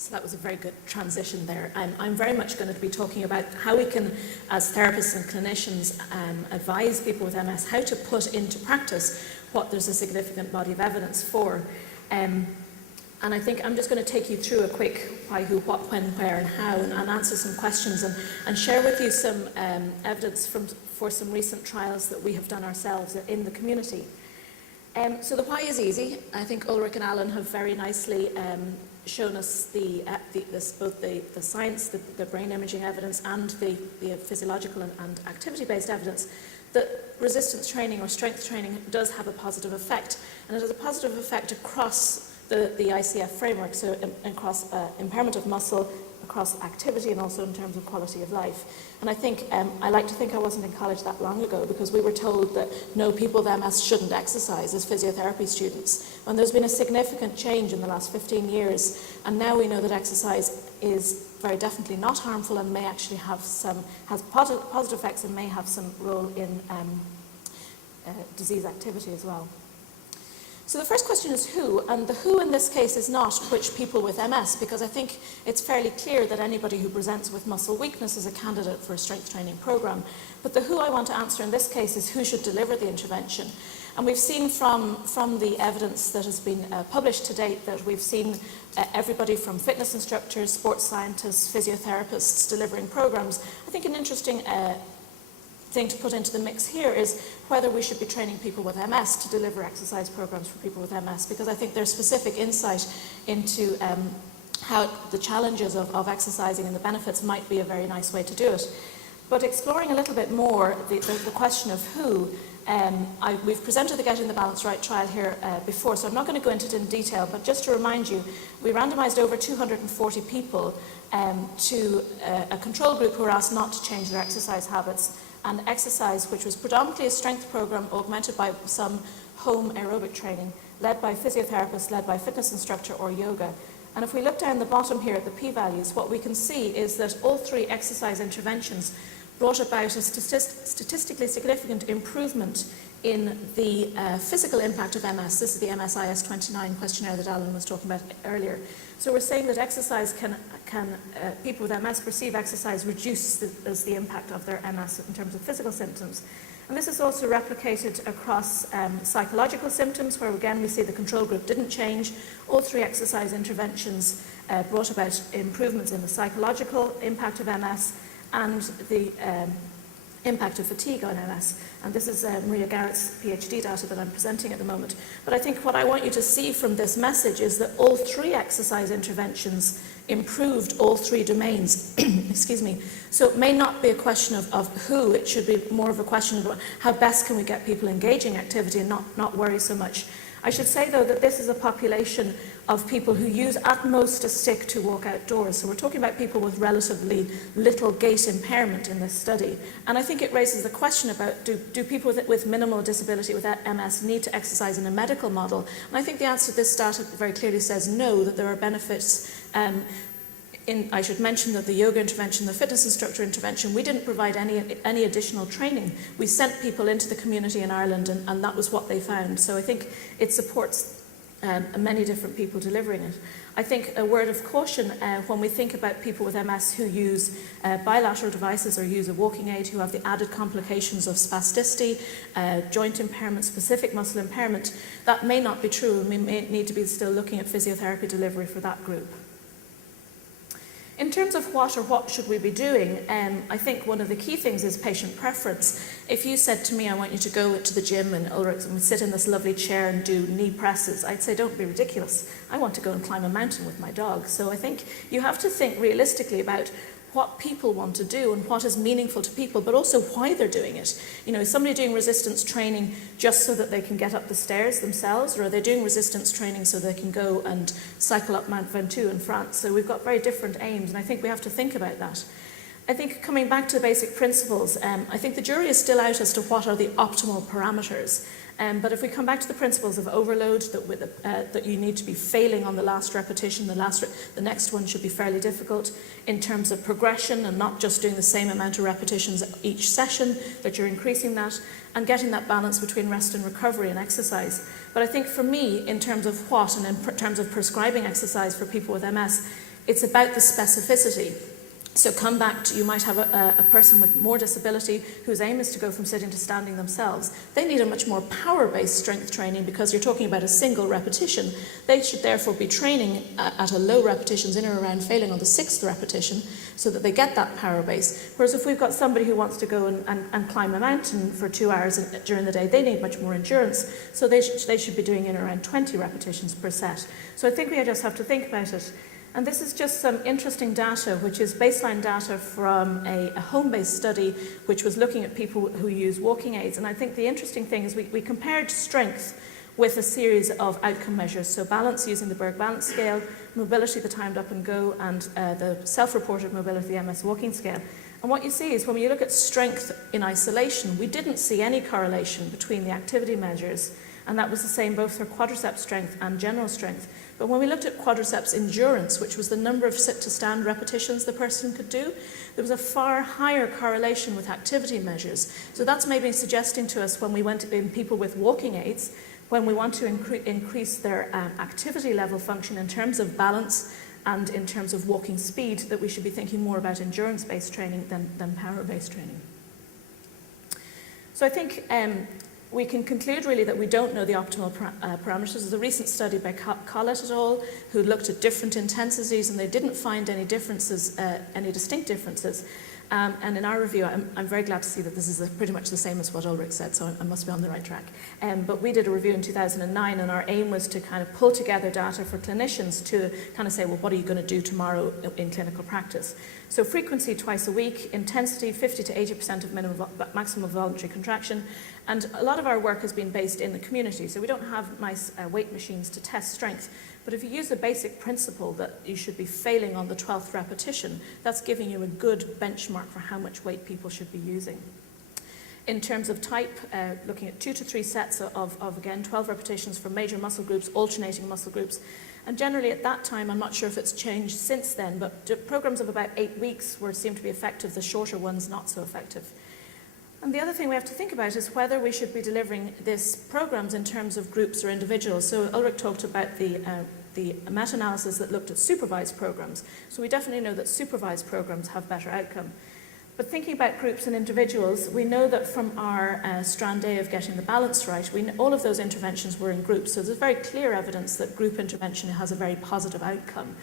So that was a very good transition there. I'm very much going to be talking about how we can, as therapists and clinicians, advise people with MS how to put into practice what there's a significant body of evidence for. And I think I'm just going to take you through a quick why, who, what, when, where and how, and answer some questions and share with you some evidence for some recent trials that we have done ourselves in the community. So the why is easy. I think Ulrich and Alan have very nicely shown us both the science, the brain imaging evidence, and the physiological and activity-based evidence that resistance training or strength training does have a positive effect. And it has a positive effect across the ICF framework, so across impairment of muscle, across activity, and also in terms of quality of life. And I think, I like to think I wasn't in college that long ago, because we were told that no, people with MS shouldn't exercise as physiotherapy students. And there's been a significant change in the last 15 years, and now we know that exercise is very definitely not harmful and may actually have has positive effects and may have some role in disease activity as well. So the first question is who, and the who in this case is not which people with MS, because I think it's fairly clear that anybody who presents with muscle weakness is a candidate for a strength training program. But the who I want to answer in this case is who should deliver the intervention. And we've seen from the evidence that has been published to date that we've seen everybody from fitness instructors, sports scientists, physiotherapists delivering programs. I think an interesting thing to put into the mix here is whether we should be training people with MS to deliver exercise programs for people with MS, because I think there's specific insight into how the challenges of exercising and the benefits might be a very nice way to do it. But exploring a little bit more the question of who, we've presented the Getting the Balance Right trial here before, so I'm not going to go into it in detail, but just to remind you, we randomized over 240 people to a control group who were asked not to change their exercise habits, and exercise, which was predominantly a strength program augmented by some home aerobic training, led by physiotherapists, led by fitness instructor or yoga. And if we look down the bottom here at the p-values, what we can see is that all three exercise interventions brought about a statistically significant improvement in the physical impact of MS. This is the MSIS-29 questionnaire that Alan was talking about earlier. So we're saying that exercise people with MS perceive exercise reduces the impact of their MS in terms of physical symptoms. And this is also replicated across psychological symptoms, where again we see the control group didn't change. All three exercise interventions brought about improvements in the psychological impact of MS and the impact of fatigue on MS. And this is Maria Garrett's PhD data that I'm presenting at the moment. But I think what I want you to see from this message is that all three exercise interventions improved all three domains. Excuse me. So it may not be a question of who, it should be more of a question of how best can we get people engaging activity and not worry so much. I should say, though, that this is a population of people who use at most a stick to walk outdoors. So we're talking about people with relatively little gait impairment in this study. And I think it raises the question about do people with minimal disability with MS need to exercise in a medical model? And I think the answer to this data very clearly says no, that there are benefits. I should mention that the yoga intervention, the fitness instructor intervention, we didn't provide any additional training. We sent people into the community in Ireland, and that was what they found. So I think it supports many different people delivering it. I think a word of caution when we think about people with MS who use bilateral devices or use a walking aid, who have the added complications of spasticity, joint impairment, specific muscle impairment, that may not be true, and we may need to be still looking at physiotherapy delivery for that group. In terms of what should we be doing, I think one of the key things is patient preference. If you said to me, I want you to go to the gym and Ulrich and sit in this lovely chair and do knee presses, I'd say, don't be ridiculous. I want to go and climb a mountain with my dog. So I think you have to think realistically about what people want to do and what is meaningful to people, but also why they're doing it. You know, is somebody doing resistance training just so that they can get up the stairs themselves, or are they doing resistance training so they can go and cycle up Mount Ventoux in France? So we've got very different aims, and I think we have to think about that. I think coming back to the basic principles, I think the jury is still out as to what are the optimal parameters. But if we come back to the principles of overload, that you need to be failing on the last repetition, the next one should be fairly difficult. In terms of progression and not just doing the same amount of repetitions each session, that you're increasing that, and getting that balance between rest and recovery and exercise. But I think for me, in terms of what, and in terms of prescribing exercise for people with MS, It's about the specificity. So come back to, you might have a person with more disability whose aim is to go from sitting to standing themselves. They need a much more power-based strength training because you're talking about a single repetition. They should therefore be training at a low repetitions in or around failing on the 6th repetition so that they get that power base. Whereas if we've got somebody who wants to go and climb a mountain for 2 hours during the day, they need much more endurance. So they should be doing in around 20 repetitions per set. So I think we just have to think about it. And this is just some interesting data, which is baseline data from a home-based study, which was looking at people who use walking aids. And I think the interesting thing is we compared strength with a series of outcome measures. So balance using the Berg Balance Scale, mobility, the timed up and go, and the self-reported mobility, the MS Walking Scale. And what you see is when you look at strength in isolation, we didn't see any correlation between the activity measures, and that was the same both for quadriceps strength and general strength. But when we looked at quadriceps endurance, which was the number of sit-to-stand repetitions the person could do, there was a far higher correlation with activity measures. So that's maybe suggesting to us when we went in people with walking aids, when we want to increase their activity level function in terms of balance and in terms of walking speed, that we should be thinking more about endurance-based training than power-based training. So I think we can conclude really that we don't know the optimal parameters. There's a recent study by Coote et al. Who looked at different intensities and they didn't find any differences, any distinct differences. And in our review, I'm very glad to see that this is pretty much the same as what Ulrich said, so I must be on the right track. But we did a review in 2009 and our aim was to kind of pull together data for clinicians to kind of say, well, what are you going to do tomorrow in clinical practice? So frequency twice a week, intensity 50 to 80% of maximum voluntary contraction, and a lot of our work has been based in the community, so we don't have nice weight machines to test strength. But if you use the basic principle that you should be failing on the 12th repetition, that's giving you a good benchmark for how much weight people should be using. In terms of type, looking at 2 to 3 sets of again, 12 repetitions for major muscle groups, alternating muscle groups. And generally at that time, I'm not sure if it's changed since then, but programs of about 8 weeks seemed to be effective, the shorter ones not so effective. And the other thing we have to think about is whether we should be delivering these programs in terms of groups or individuals. So Ulrich talked about the meta-analysis that looked at supervised programs. So we definitely know that supervised programs have better outcome. But thinking about groups and individuals, we know that from our strand A of getting the balance right, all of those interventions were in groups. So there's very clear evidence that group intervention has a very positive outcome.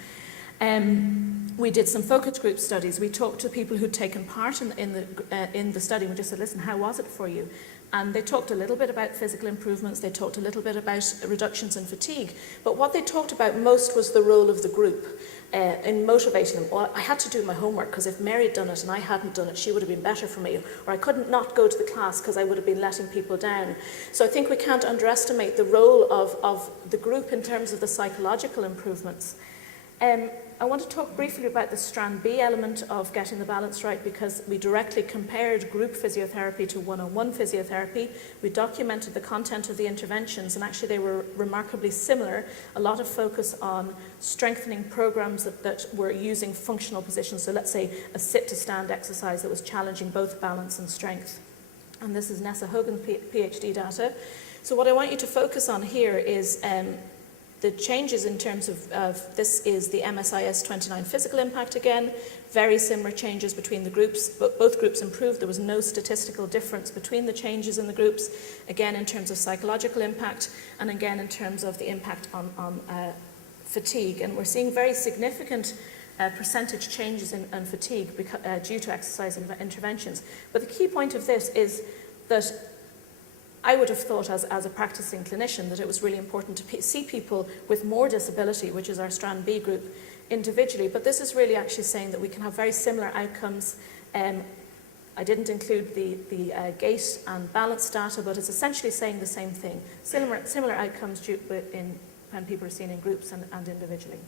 We did some focus group studies. We talked to people who'd taken part in the study. We just said, listen, how was it for you? And they talked a little bit about physical improvements. They talked a little bit about reductions in fatigue. But what they talked about most was the role of the group in motivating them. Well, I had to do my homework because if Mary had done it and I hadn't done it, she would have been better for me. Or I couldn't not go to the class because I would have been letting people down. So I think we can't underestimate the role of the group in terms of the psychological improvements. I want to talk briefly about the strand B element of getting the balance right because we directly compared group physiotherapy to one-on-one physiotherapy. We documented the content of the interventions and actually they were remarkably similar. A lot of focus on strengthening programs that were using functional positions. So let's say a sit-to-stand exercise that was challenging both balance and strength. And this is Nessa Hogan's PhD data. So what I want you to focus on here is the changes in terms of this is the MSIS 29 physical impact again, very similar changes between the groups, but both groups improved. There was no statistical difference between the changes in the groups, again in terms of psychological impact, and again in terms of the impact on fatigue. And we're seeing very significant percentage changes in fatigue due to exercise interventions. But the key point of this is that I would have thought as a practicing clinician that it was really important to see people with more disability, which is our strand B group, individually. But this is really actually saying that we can have very similar outcomes. I didn't include the gait and balance data, but it's essentially saying the same thing. Similar outcomes when people are seen in groups and individually.